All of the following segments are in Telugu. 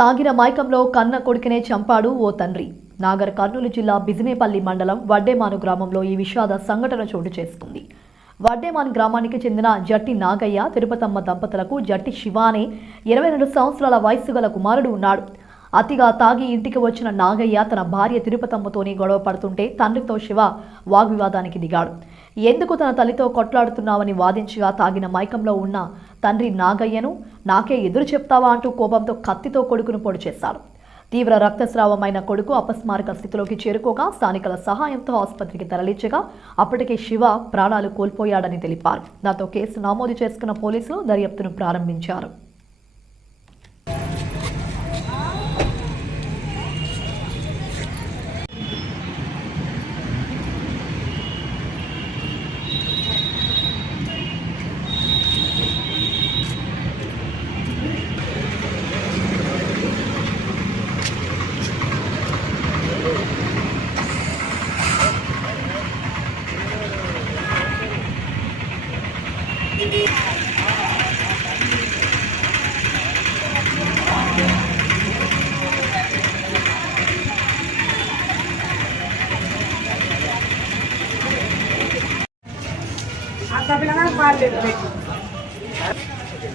తాగిన మైకంలో కన్న కొడుకునే చంపాడు ఓ తండ్రి. నాగర్ కర్నూలు జిల్లా బిజినేపల్లి మండలం వడ్డేమాను గ్రామంలో ఈ విషాద సంఘటన చోటు చేసుకుంది. వడ్డేమాను గ్రామానికి చెందిన జట్టి నాగయ్య, తిరుపతమ్మ దంపతులకు జట్టి శివ అనే 22 సంవత్సరాల వయసు గల కుమారుడు ఉన్నాడు. అతిగా తాగి ఇంటికి వచ్చిన నాగయ్య తన భార్య తిరుపతమ్మతోని గొడవ పడుతుంటే తండ్రితో శివ వాగ్వివాదానికి దిగాడు. ఎందుకు తన తల్లితో కొట్లాడుతున్నావని వాదించగా తాగిన మైకంలో ఉన్న తండ్రి నాగయ్యను నాకే ఎదురు చెప్తావా అంటూ కోపంతో కత్తితో కొడుకును పొడి చేశాడు. తీవ్ర రక్తస్రావమైన కొడుకు అపస్మారక స్థితిలోకి చేరుకోగా స్థానికుల సహాయంతో ఆసుపత్రికి తరలించగా అప్పటికే శివ ప్రాణాలు కోల్పోయాడని తెలిపారు. దాంతో కేసు నమోదు చేసుకున్న పోలీసులు దర్యాప్తును ప్రారంభించారు.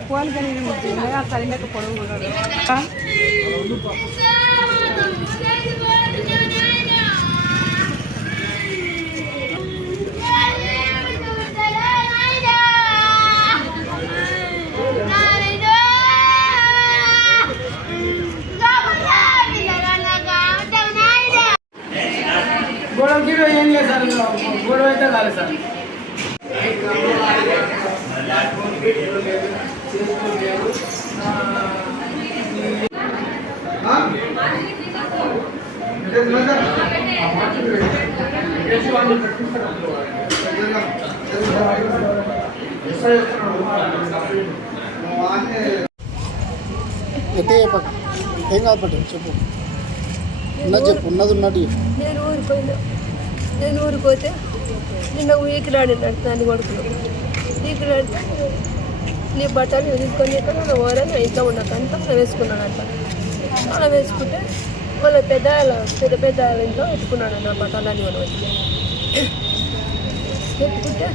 ఫోన్ కలిగి పొడవు గొడవ గిడవ ఏం లేదు సార్, గొడవ అయితే కాదు సార్. అయితే ఏం కాదు పట్టు చెప్పు, ఉన్నది చెప్పు, ఉన్నది ఉన్నట్టు చెప్పు. నేను ఊరిపోతే నిన్న ఈకిలాడినాడు నన్ను కొడుకులు. ఈకిలాడితే నీ బట్టలు తీసుకొని ఇక్కడ ఓరని ఇంట్లో ఉన్నకంత అలా వేసుకున్నాడు. అలా వేసుకుంటే వాళ్ళ పెద్ద ఇంట్లో ఎత్తుకున్నాడు నా బట్టలన్నీ మనం వచ్చి ఎత్తుకుంటే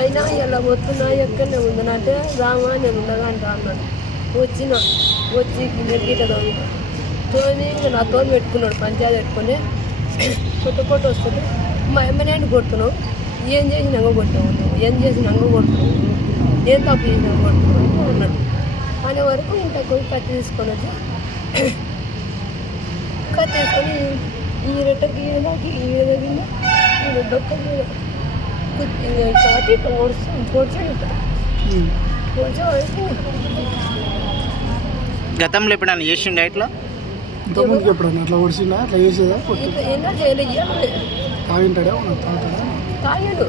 అయినా ఇలా వస్తున్నా ఎక్కడనే ఉందనంటే రామా నేను ఉండగా అంటా అన్నాడు. వచ్చి గీట తోని ఇంకా నా తోని పెట్టుకున్నాడు. పంచాయతీ పెట్టుకొని కొట్ట వస్తుంది. మా అమ్మనేంటి కొడుతున్నావు, ఏం చేసి నంగ కొట్టావు, నువ్వు ఏం చేసి నంగ కొడుతున్నావు, ఏం తప్పు చేసి నంగ కొడుతున్నావు అన్నాడు. అనే వరకు ఇంట్లో పోయి కత్తి తీసుకొని వచ్చి కత్తి తీసుకొని ఈ రెట్టకి ఈ తగిన ఈ డొక్క కాబట్టి ఇక్కడ పొడిచాడు. గతంలో ఎప్పుడైనా చేసిండే ఇట్లా? ఇంతకుముందుకు ఎప్పుడన్నా అట్లా ఒడిసిందా, అట్లా చేసేదా? ఎలా చేయలేదు. తాగింటాడా? తాగాడు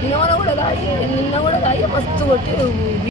నిన్న కూడా తాగి మస్తు కొట్టి